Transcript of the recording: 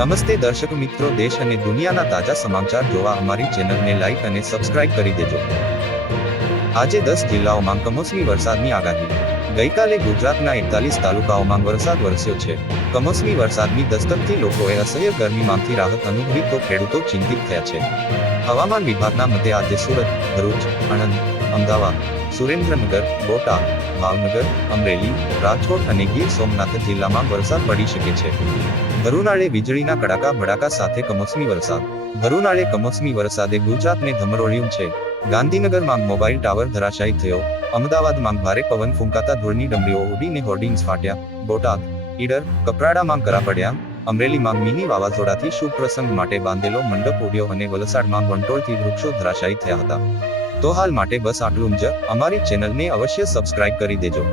નમસ્તે દર્શક મિત્રો, દેશ અને દુનિયાના તાજા સમાચાર જોવા અમારી ચેનલને લાઇક અને સબસ્ક્રાઇબ કરી દેજો. આજે દસ જિલ્લાઓમાં કમોસમી વરસાદની આગાહી. ગઈકાલે ગુજરાતના એકતાલીસ તાલુકાઓમાં વરસાદ વરસ્યો છે. કમોસમી વરસાદની દસ્તકથી લોકોએ અસહ્ય ગરમીમાંથી રાહત અનુભવી તો ખેડૂતો ચિંતિત થયા છે. હવામાન વિભાગના મતે આજે સુરત, ભરૂચ, આણંદ, અમદાવાદ, સુરેન્દ્રનગર, બોટાદ, ભાવનગર, અમરેલી, રાજકોટ અને ગીર સોમનાથ જિલ્લામાં વરસાદ પડી શકે છે. ભરૂનાળે વીજળીના કડાકા ભડાકા સાથે કમોસમી વરસાદ. ભરૂનાળે કમોસમી વરસાદે ગુજરાતને ધમરોળ્યું છે. ગાંધીનગરમાં મોબાઈલ ટાવર ધરાશાયી થયો. અમદાવાદમાં ભારે પવન ફૂંકાતા ધૂળની ડમરીઓ ઉડીને હોર્ડિંગ્સ ફાટ્યા. બોટાદ, ઈડર, કપરાડામાં કરા પડ્યા. અમરેલીમાં મિની વાવાઝોડાથી શુભ પ્રસંગ માટે બાંધેલો મંડપ ઉડ્યો અને વલસાડમાં વંટોળથી વૃક્ષો ધરાશાયી થયા હતા. તો હાલ માટે બસ આટલું જ. અમારી ચેનલને અવશ્ય સબસ્ક્રાઇબ કરી દેજો.